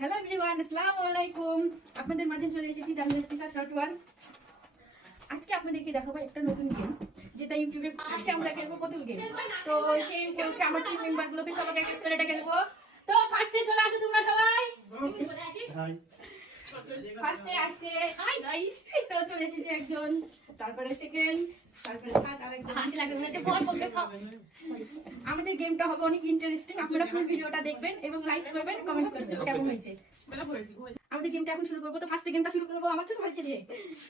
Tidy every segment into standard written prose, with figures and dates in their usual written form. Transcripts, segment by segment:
Hello everyone, আসসালামু আলাইকুম। আপনাদের মাঝে চলে এসেছি জানলে স্পেশাল শর্ট ওয়ান। আজকে আপনাদেরকে দেখাবো একটা নতুন গেম, যেটা ইউটিউবে আজকে আমরা খেলবো পুতুল গেম। তো সেই গেমকে আমার টিম মেম্বার গুলোকে সবাইকে এক এক করে খেলবো। তো ফার্স্টে চলে আসো তোমরা সবাই। হাই। ফার্স্টে আসছে হাই গাইস। তো চলে এসেছে একজন, তারপরে সেকেন্ড, তারপরে থার্ড, আরেকজন হাসি লাগে উনাকে পর বলতে খাও। আমাদের গেমটা হবে অনেক ইন্টারেস্টিং। আপনারা ফুল ভিডিওটা দেখবেন এবং লাইক করবেন, কমেন্ট করবেন কেমন হয়েছে। আমাদের গেমটা এখন শুরু করবো। তো ফার্স্টে গেমটা শুরু করবো আমার ছোট ভাইকে দিয়ে।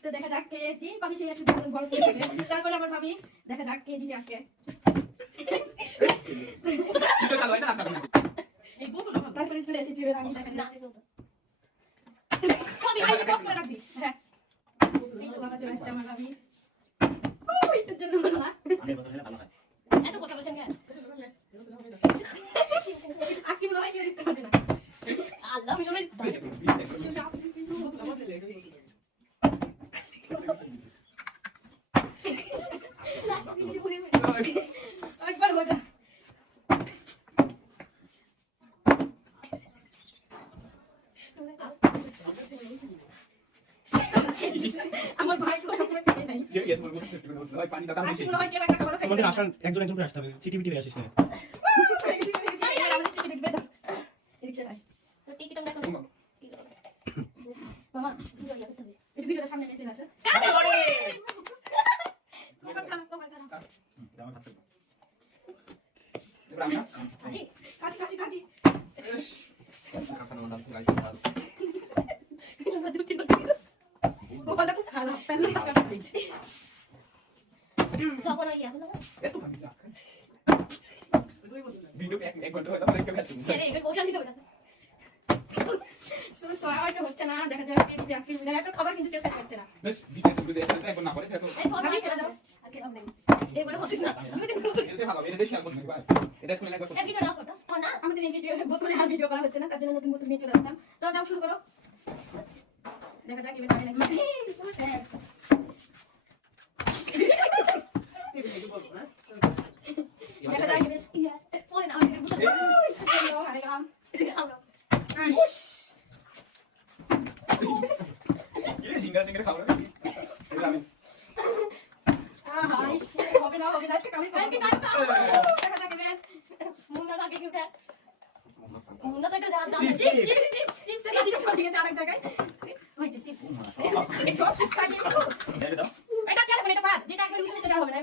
তো দেখা যাক কে জিত পাবি, সেই আছে বড় করে দেবে। তারপরে আমার ভাবি দেখা যাক কে জিতে আজকে। তারপরে চলে এসেছি আমি, দেখা যাক ভাবি আই পজ করে রাখবি। হ্যাঁ এই তো বাবা চলে আসছে আমার ভাবি। ও এটার জন্য বলা আমি কথা বলে ভালো হয়। এত কথা বলছেন কেন? আজকে মনে হয় কেউ দিতে পারবে না। আল্লাহ আমি জন্য একবার হয়ে যা। আমার ভাই তো সবসময় পেয়ে নাই। তোমাদের আসার একজন একজন করে আসতে হবে। চিটিপিটি হয়ে আসিস না। মামা এই ভিডিওটা সামনে নিয়ে আসো। তোমার খারাপ তোমার খারাপ। কাটি কাটি কাটি। গোপালটা খুব খারাপ, পেলে টাকা দিচ্ছে। যখন ওই এখন এত ভাবি না। ভিডিও এক ঘন্টা হলো তারপরে কেটে দিই। আরে এই গোশালি তো এটা। সোয়াটা হচ্ছে না, দেখা যায় যে আপনি মিলে এত খাবার কিন্তু টেস্ট করছে না। বেশ দিতে দিতে একবার না করে তো। আমি চলে যাও। আজকে হবে। এই বলে হচ্ছে না। এটা ভালো, এটা দেশি আলবো নাকি ভাই? এটা শুনে একবার। এই ভিডিওটা ফটো। না, আমাদের এই ভিডিও বোতলে আর ভিডিও করা হচ্ছে না, তার জন্য নতুন বোতল নিয়ে চলে আসলাম। তো যাও শুরু করো। দেখা যাক এবার পারে নাকি। দেখা যাক এবার পরে না আমাদের বুঝতে পারবো। হাই গাম আমরা কি জিঙ্গা জিঙ্গা খাবো না এই আমি হাই হবে না আজকে কামি করব। দেখা যাক এবার মুন্ডা লাগে কি উঠে মুন্ডা থেকে যা দাও চিপস এটা চলে গেছে আরেক জায়গায়। ওই যে চিপস এই সব চিপস খাইয়ে দাও এটা কেন এটা বাদ যেটা একবার ইউজ সেটা হবে না।